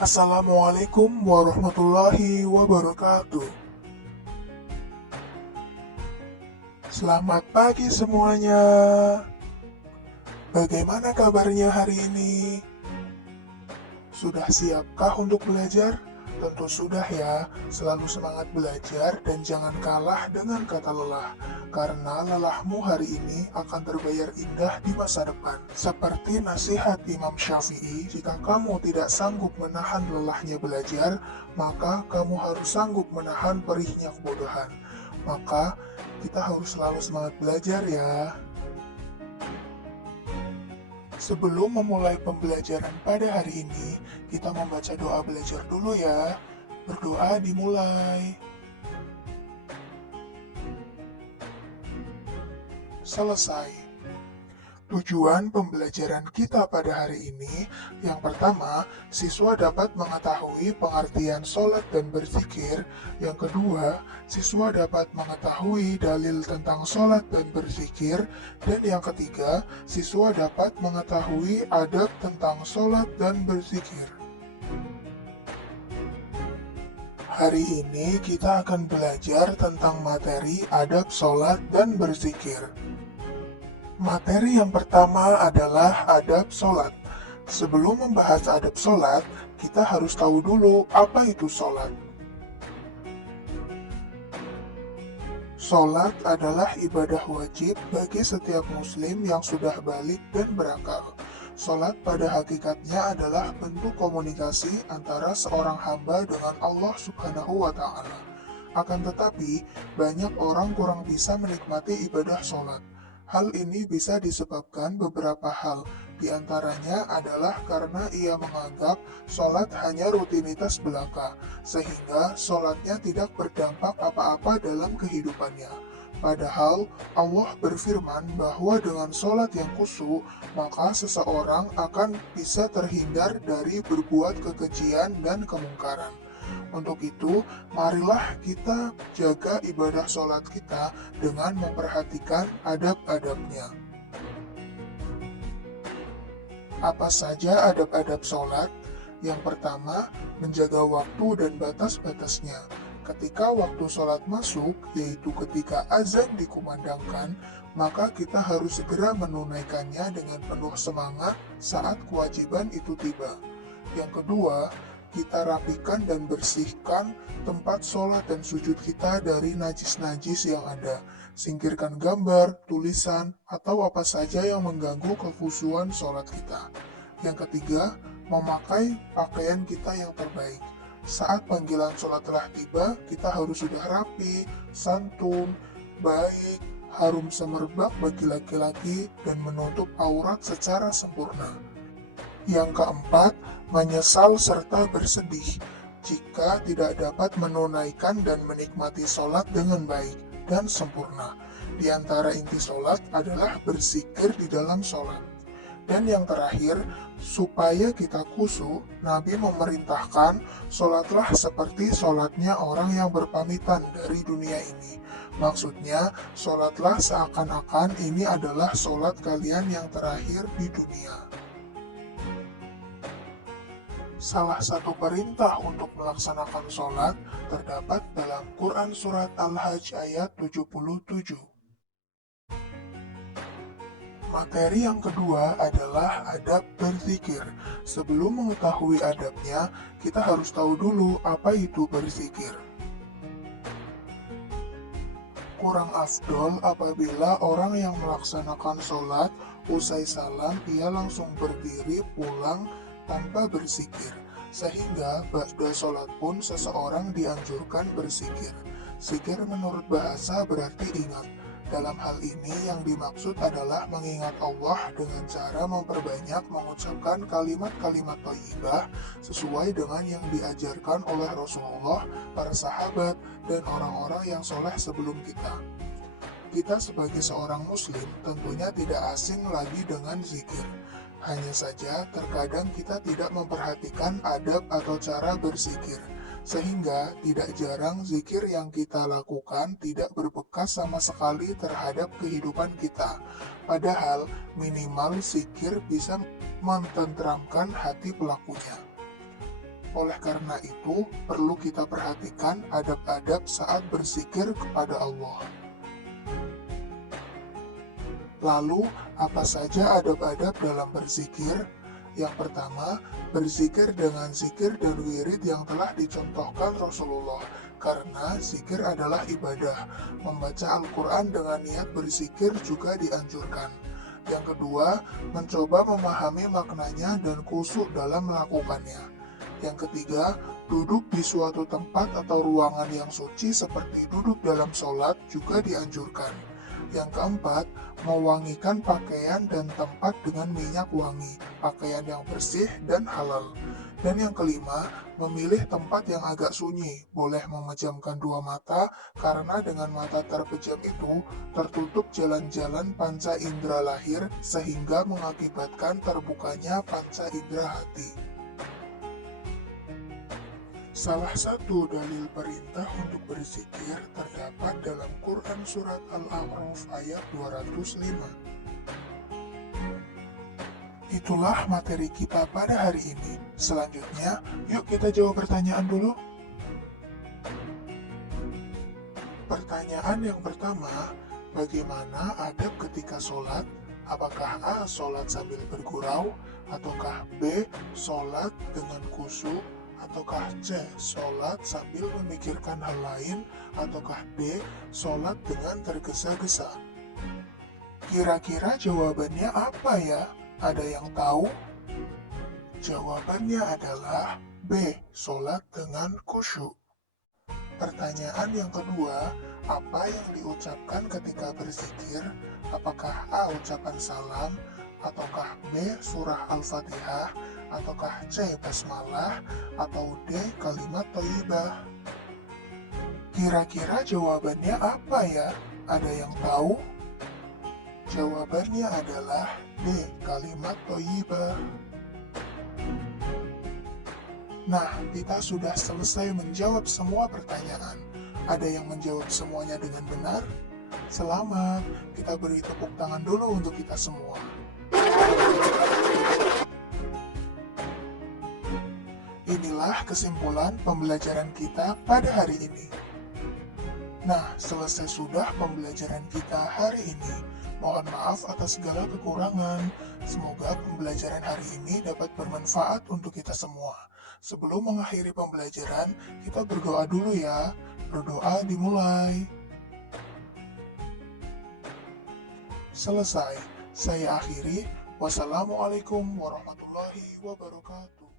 Assalamualaikum warahmatullahi wabarakatuh. Selamat pagi semuanya. Bagaimana kabarnya hari ini? Sudah siapkah untuk belajar? Tentu sudah ya. Selalu semangat belajar dan jangan kalah dengan kata lelah. Karena lelahmu hari ini akan terbayar indah di masa depan. Seperti nasihat Imam Syafi'i, jika kamu tidak sanggup menahan lelahnya belajar, maka kamu harus sanggup menahan perihnya kebodohan. Maka kita harus selalu semangat belajar ya. Sebelum memulai pembelajaran pada hari ini, kita membaca doa belajar dulu ya. Berdoa dimulai. Selesai. Tujuan pembelajaran kita pada hari ini, yang pertama, siswa dapat mengetahui pengertian sholat dan berzikir. Yang kedua, siswa dapat mengetahui dalil tentang sholat dan berzikir. Dan yang ketiga, siswa dapat mengetahui adab tentang sholat dan berzikir. Hari ini kita akan belajar tentang materi adab sholat dan berzikir. Materi yang pertama adalah adab sholat. Sebelum membahas adab sholat, kita harus tahu dulu apa itu sholat. Sholat adalah ibadah wajib bagi setiap muslim yang sudah balik dan berakal. Sholat pada hakikatnya adalah bentuk komunikasi antara seorang hamba dengan Allah Subhanahu wa Ta'ala. Akan tetapi, banyak orang kurang bisa menikmati ibadah sholat. Hal ini bisa disebabkan beberapa hal, di antaranya adalah karena ia menganggap sholat hanya rutinitas belaka, sehingga sholatnya tidak berdampak apa-apa dalam kehidupannya. Padahal Allah berfirman bahwa dengan sholat yang khusyuk, maka seseorang akan bisa terhindar dari berbuat kekejian dan kemungkaran. Untuk itu, marilah kita jaga ibadah sholat kita dengan memperhatikan adab-adabnya. Apa saja adab-adab sholat? Yang pertama, menjaga waktu dan batas-batasnya. Ketika waktu sholat masuk, yaitu ketika azan dikumandangkan, maka kita harus segera menunaikannya dengan penuh semangat saat kewajiban itu tiba. Yang kedua, kita rapikan dan bersihkan tempat sholat dan sujud kita dari najis-najis yang ada. Singkirkan gambar, tulisan, atau apa saja yang mengganggu kekhusyuan sholat kita. Yang ketiga, memakai pakaian kita yang terbaik. Saat panggilan sholat telah tiba, kita harus sudah rapi, santun, baik, harum semerbak bagi laki-laki, dan menutup aurat secara sempurna. Yang keempat, menyesal serta bersedih jika tidak dapat menunaikan dan menikmati sholat dengan baik dan sempurna. Di antara inti sholat adalah berzikir di dalam sholat. Dan yang terakhir, supaya kita khusyuk, Nabi memerintahkan sholatlah seperti sholatnya orang yang berpamitan dari dunia ini. Maksudnya, sholatlah seakan-akan ini adalah sholat kalian yang terakhir di dunia. Salah satu perintah untuk melaksanakan sholat terdapat dalam Quran Surat Al-Hajj ayat 77. Materi yang kedua adalah adab berzikir. Sebelum mengetahui adabnya, kita harus tahu dulu apa itu berzikir. Kurang afdol apabila orang yang melaksanakan sholat, usai salam ia langsung berdiri pulang tanpa berzikir, sehingga ba'da sholat pun seseorang dianjurkan berzikir. Zikir menurut bahasa berarti ingat. Dalam hal ini yang dimaksud adalah mengingat Allah dengan cara memperbanyak mengucapkan kalimat-kalimat thayyibah sesuai dengan yang diajarkan oleh Rasulullah, para sahabat, dan orang-orang yang soleh sebelum kita. Kita sebagai seorang muslim tentunya tidak asing lagi dengan zikir. Hanya saja terkadang kita tidak memperhatikan adab atau cara berzikir, sehingga tidak jarang zikir yang kita lakukan tidak berbekas sama sekali terhadap kehidupan kita. Padahal minimal zikir bisa mententramkan hati pelakunya. Oleh karena itu, perlu kita perhatikan adab-adab saat berzikir kepada Allah. Lalu, apa saja adab-adab dalam berzikir? Yang pertama, berzikir dengan zikir dan wirid yang telah dicontohkan Rasulullah, karena zikir adalah ibadah. Membaca Al-Quran dengan niat berzikir juga dianjurkan. Yang kedua, mencoba memahami maknanya dan khusyuk dalam melakukannya. Yang ketiga, duduk di suatu tempat atau ruangan yang suci seperti duduk dalam sholat juga dianjurkan. Yang keempat, mewangikan pakaian dan tempat dengan minyak wangi, pakaian yang bersih dan halal. Dan yang kelima, memilih tempat yang agak sunyi, boleh memejamkan dua mata, karena dengan mata terpejam itu tertutup jalan-jalan panca indera lahir, sehingga mengakibatkan terbukanya panca indera hati. Salah satu dalil perintah untuk berzikir terdapat dalam Quran Surat Al-A'raf ayat 205. Itulah materi kita pada hari ini. Selanjutnya, yuk kita jawab pertanyaan dulu. Pertanyaan yang pertama, bagaimana adab ketika sholat? Apakah A. Sholat sambil bergurau? Ataukah B. Sholat dengan khusyuk? Ataukah C. Sholat sambil memikirkan hal lain? Ataukah D. Sholat dengan tergesa-gesa? Kira-kira jawabannya apa ya? Ada yang tahu? Jawabannya adalah B. Sholat dengan khusyuk. Pertanyaan yang kedua, apa yang diucapkan ketika berzikir? Apakah A. Ucapan salam? Ataukah B. Surah Al-Fatihah? Ataukah C. Basmalah? Atau D. Kalimat Thayyibah? Kira-kira jawabannya apa ya? Ada yang tahu? Jawabannya adalah D. Kalimat Thayyibah. Nah, kita sudah selesai menjawab semua pertanyaan. Ada yang menjawab semuanya dengan benar? Selamat, kita beri tepuk tangan dulu untuk kita semua. Inilah kesimpulan pembelajaran kita pada hari ini. Nah, selesai sudah pembelajaran kita hari ini. Mohon maaf atas segala kekurangan. Semoga pembelajaran hari ini dapat bermanfaat untuk kita semua. Sebelum mengakhiri pembelajaran, kita berdoa dulu ya. Berdoa dimulai. Selesai. Saya akhiri. Wassalamualaikum warahmatullahi wabarakatuh.